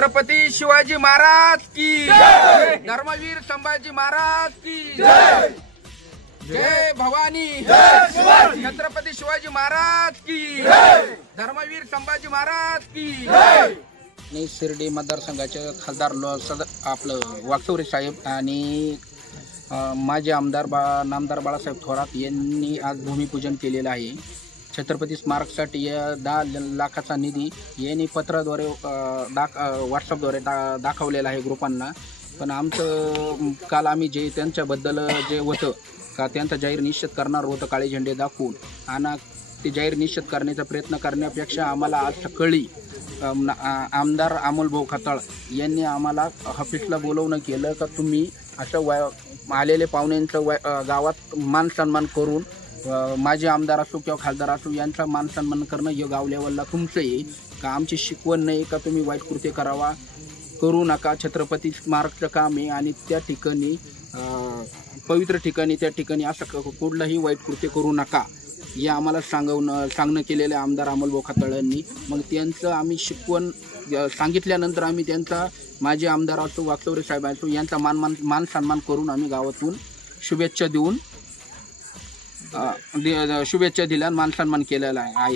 छत्रपती शिवाजी महाराज की जय, धर्मवीर संभाजी महाराज की जय, जय भवानी, छत्रपती शिवाजी महाराज की जय, धर्मवीर संभाजी महाराज की जय। शिर्डी मतदारसंघाचे खासदार आपलं वाकचौरे साहेब आणि माजी आमदार नामदार बाळासाहेब थोरात यांनी आज भूमिपूजन केलेलं आहे। छत्रपती स्मारकसाठी 10 लाखाचा निधी यांनी पत्राद्वारे व्हॉट्सअपद्वारे दाखवलेला आहे ग्रुपांना। पण आमचं काल आम्ही जे त्यांच्याबद्दल जे होतं का त्यांचा जाहीर निषेध करणार होतं काळे झेंडे दाखवून, आणि ते जाहीर निषेध करण्याचा प्रयत्न करण्यापेक्षा आम्हाला आज सकाळी आमदार अमोल भाऊ खताळ यांनी आम्हाला ऑफिसला बोलवणं केलं का तुम्ही असं आलेले पाहुण्यांचं गावात मान सन्मान करून माझे आमदार असो किंवा खासदार असो यांचा मान सन्मान करणं हे गाव लेवलला तुमचं आहे का, आमची शिकवण नाही का तुम्ही वाईट कृत्य करू नका। छत्रपती स्मारकचं काम आहे आणि त्या ठिकाणी पवित्र ठिकाणी त्या ठिकाणी असं कुठलंही वाईट कृत्य करू नका हे आम्हाला सांगणं केलेलं आहे आमदार अमोल भाऊ खताळांनी। मग त्यांचं आम्ही शिकवण सांगितल्यानंतर आम्ही त्यांचा माझे आमदार असो वाकचौरे साहेब असो यांचा मान सन्मान करून आम्ही गावातून शुभेच्छा दिल्या, मान सन्मान केलेला आहे।